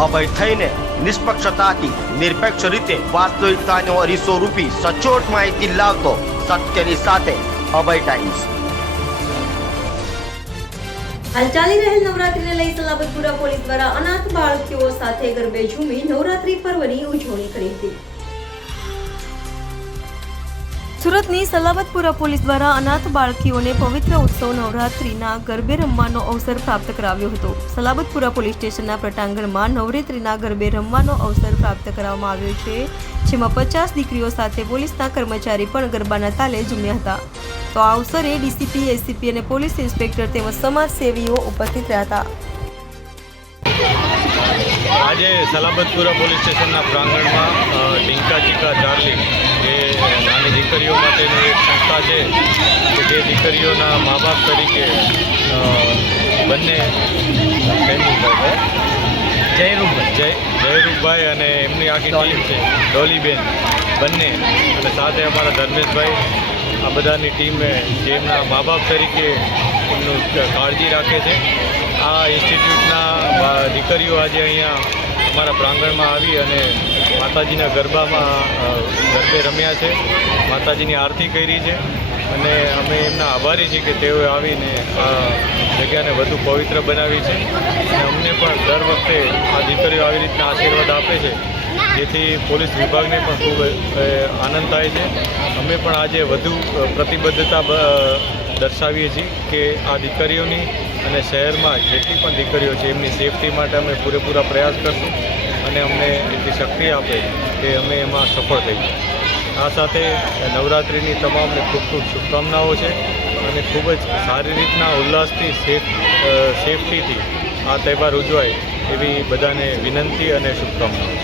અભય થઈને નિષ્પક્ષતાથી નિરપેક્ષ રીતે વાસ્તવિકતાનો અરીસો રૂપી સચોટ માહિતી લાવતો સત્યની સાથે અભય ટાઈમ્સ। હાલ ચાલી રહેલ નવરાત્રીને લઈ સલાબતપુરા પોલીસ દ્વારા અનાથ બાળકીઓ સાથે ગરબે ઝૂમી નવરાત્રી પર્વની ઉજવણી કરી હતી। સુરતની સલાબતપુરા પોલીસ દ્વારા અનાથ બાળકીઓને પવિત્ર ઉત્સવ નવરાત્રીના ગરબે રમવાનો અવસર પ્રાપ્ત કરાવ્યો હતો। સલાબતપુરા પોલીસ સ્ટેશનના પ્રટાંગણમાં નવરાત્રીના ગરબે રમવાનો અવસર પ્રાપ્ત કરવામાં આવ્યો છે, જેમાં 50 દીકરીઓ સાથે પોલીસના કર્મચારી પણ ગરબાના તાલે ઝૂમ્યા હતા। તો આ અવસરે ડીસીપી, એસીપી અને પોલીસ ઇન્સ્પેક્ટર તેમજ સમાજસેવીઓ ઉપસ્થિત રહ્યા હતા। આજે સલાબતપુરા પોલીસ સ્ટેશનના પ્રાંગણમાં ઢીંકા ચીકા ચાર્લી એ નાની દીકરીઓ માટેની એક સંસ્થા છે કે જે દીકરીઓના મા બાપ તરીકે બંને જયરૂપભાઈ અને એમની આખી ટીમ છે, ડોલીબેન બંને, અને સાથે અમારા ધર્મેશભાઈ, આ બધાની ટીમે જેમના મા બાપ તરીકે એમનું કાળજી રાખે છે। આ ઇન્સ્ટિટ્યૂટના દીકરીઓ આજે અહીંયા અમારા પ્રાંગણમાં આવી અને માતાજીના ગરબામાં ગરબે રમ્યા છે, માતાજીની આરતી કરી છે, અને અમે એમના આભારી છીએ કે તેઓએ આવીને આ જગ્યાને વધુ પવિત્ર બનાવી છે, અને અમને પણ દર વખતે આ દીકરીઓ આવી રીતના આશીર્વાદ આપે છે, જેથી પોલીસ વિભાગને પણ ખૂબ આનંદ થાય છે। અમે પણ આજે વધુ પ્રતિબદ્ધતા દર્શાવીએ છીએ કે આ દીકરીઓની અને શહેરમાં જેટલી પણ દીકરીઓ છે એમની સેફટી માટે અમે પૂરેપૂરા પ્રયાસ કરશું, અને અમને એટલી શક્તિ આપે કે અમે એમાં સફળ થઈએ। આ સાથે નવરાત્રિની તમામને ખૂબ ખૂબ શુભકામનાઓ છે, અને ખૂબ જ સારી રીતના ઉલ્લાસથી સેફટીથી આ તહેવાર ઉજવાય એવી બધાને વિનંતી અને શુભકામનાઓ છે।